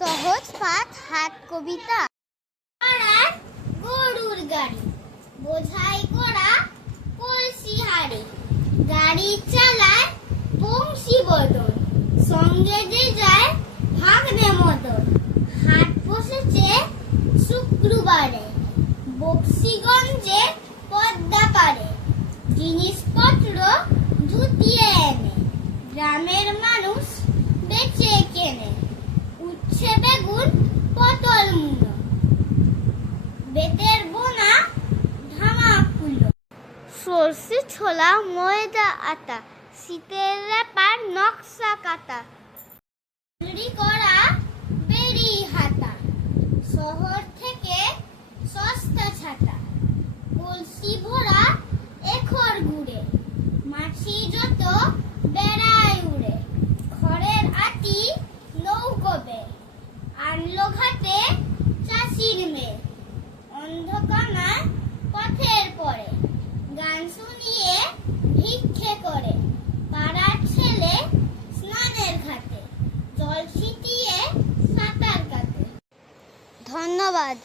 সহজ পাঠ হাট কবিতা। গরুর গাড়ি বোঝাই করা কলসি হাড়ি, গাড়ি চালায় বংশী বদন, সঙ্গে যে যায় ভাগ্নে মদন। হাট বসেছে শুক্রবারে, বক্সিগঞ্জে পদ্মা পারে। জিনিসপত্র ধুতিয়ে এনে গ্রামের মানুষ বেচে কেনে। উচ্ছে বেগুন পটল মূলো, বেতের বোনা ধামা কুলো। সর্ষে ছোলা ময়দা আটা, শীতের রেপার নকশা কাটা। বিক্রি করা বেরি হাতা, শহর থেকে সস্তা ছাতা। কলসি ভরা এখর গুড়ে, মাছি যত বেড়ায় উড়ে। খড়ের আটি নৌকোবে, আনলো ঘাটে চাষির মেয়ে। অন্ধকানায় পথের পরে, গান শুনিয়ে ভিক্ষে করে। পাড়ার ছেলে স্নানের ঘাটে, জল ছিটিয়ে সাঁতার কাটে। ধন্যবাদ।